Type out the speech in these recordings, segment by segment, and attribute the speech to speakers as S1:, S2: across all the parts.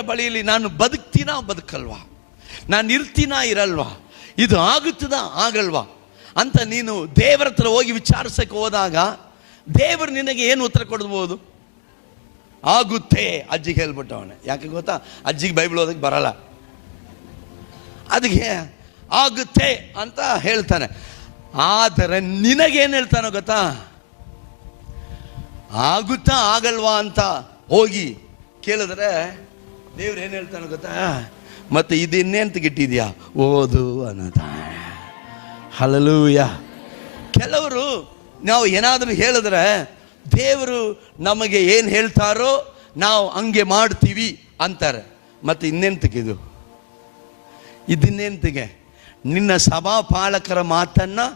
S1: ಬಳಿಯಲ್ಲಿ, ನಾನು ಬದುಕ್ತೀನಾ, ಬದುಕಲ್ವಾ? ನಾನು ಇರ್ತೀನಾ, ಇರಲ್ವಾ? ಇದು ಆಗುತ್ತದಾ, ಆಗಲ್ವಾ? ಅಂತ ನೀನು ದೇವರ ಹತ್ರ ಹೋಗಿ ವಿಚಾರಿಸಕ್ಕೆ ಹೋದಾಗ, ದೇವರು ನಿನಗೆ ಏನು ಉತ್ತರ ಕೊಡ್ಬೋದು? ಆಗುತ್ತೆ ಅಜ್ಜಿಗೆ ಹೇಳ್ಬಿಟ್ಟು ಅವನೇ ಯಾಕೆ ಗೊತ್ತಾ? ಅಜ್ಜಿಗೆ ಬೈಬಲ್ ಓದಕ್ಕೆ ಬರಲ್ಲ. ಅದಕ್ಕೆ ಆಗುತ್ತೆ ಅಂತ ಹೇಳ್ತಾನೆ. ಆದರೆ ನಿನಗೇನು ಹೇಳ್ತಾನೋ ಗೊತ್ತಾ? ಆಗುತ್ತಾ, ಆಗಲ್ವಾ? ಅಂತ ಹೋಗಿ ಕೇಳಿದ್ರೆ ದೇವ್ರು ಏನು ಹೇಳ್ತಾನೋ ಗೊತ್ತಾ? ಮತ್ತೆ ಇದನ್ನೇಂತ ತೆಗಿಟ್ಟಿದ್ಯಾ ಓದು ಅನ್ನೋದ. ಹಲಲೂಯ ಕೆಲವರು ನಾವು ಏನಾದರೂ ಹೇಳಿದ್ರೆ ದೇವರು ನಮಗೆ ಏನು ಹೇಳ್ತಾರೋ ನಾವು ಹಂಗೆ ಮಾಡ್ತೀವಿ ಅಂತಾರೆ. ಮತ್ತೆ ಇನ್ನೆಂತಕ್ಕಿದು ತೆಗೆ ನಿನ್ನ ಸಭಾಪಾಲಕರ ಮಾತನ್ನು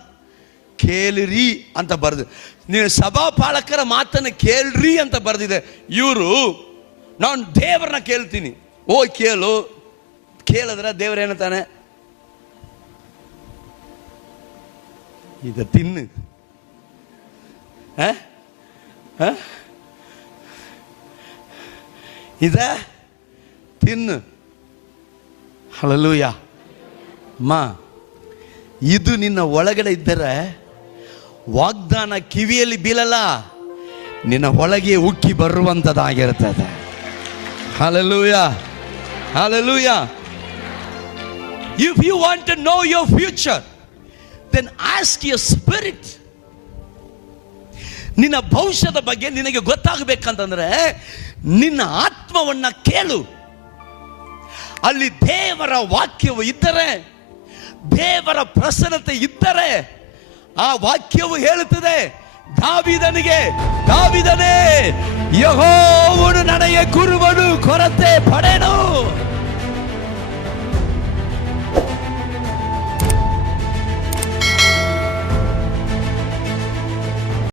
S1: ಕೇಳಿರಿ ಅಂತ ಬರೆದು ನೀನು ಸಭಾಪಾಲಕರ ಮಾತನ್ನು ಕೇಳ್ರಿ ಅಂತ ಬರೆದಿದೆ. ಇವರು ನಾನು ದೇವರನ್ನ ಕೇಳ್ತೀನಿ. ಓ ಕೇಳು. ಕೇಳಿದ್ರೆ ದೇವ್ರ ಏನಂತಾನೆ? ಇದು ತಿನ್ನು. ಹ? ಹ? ಇದ? ತಿನ್ನು. ಹಳಲೂಯ ಅಮ್ಮ ಇದು ನಿನ್ನ ಒಳಗಡೆ ಇದ್ದರೆ ವಾಗ್ದಾನ ಕಿವಿಯಲ್ಲಿ ಬೀಳಲ್ಲ ನಿನ್ನ ಒಳಗೆ ಉಕ್ಕಿ ಬರುವಂಥದ್ದಾಗಿರ್ತದೆ hallelujah Hallelujah. If you want to know your future then ask your spirit ನಿನ್ನ ಭವಿಷ್ಯದ ಬಗ್ಗೆ ನಿನಗೆ ಗೊತ್ತಾಗಬೇಕಂತಂದ್ರೆ, ನಿನ್ನ ಆತ್ಮವನ್ನ ಕೇಳು. ಅಲ್ಲಿ ದೇವರ ವಾಕ್ಯವು ಇದ್ದರೆ, ದೇವರ ಪ್ರಸನ್ನತೆ ಇದ್ದರೆ, ಆ ವಾಕ್ಯವು ಹೇಳುತ್ತದೆ, ದಾವಿದನಿಗೆ, ದಾವಿದನೇ ಯಹೋವನು ನನಗೆ ಕುರುವನು ಕೊರತೆ ಪಡೆನು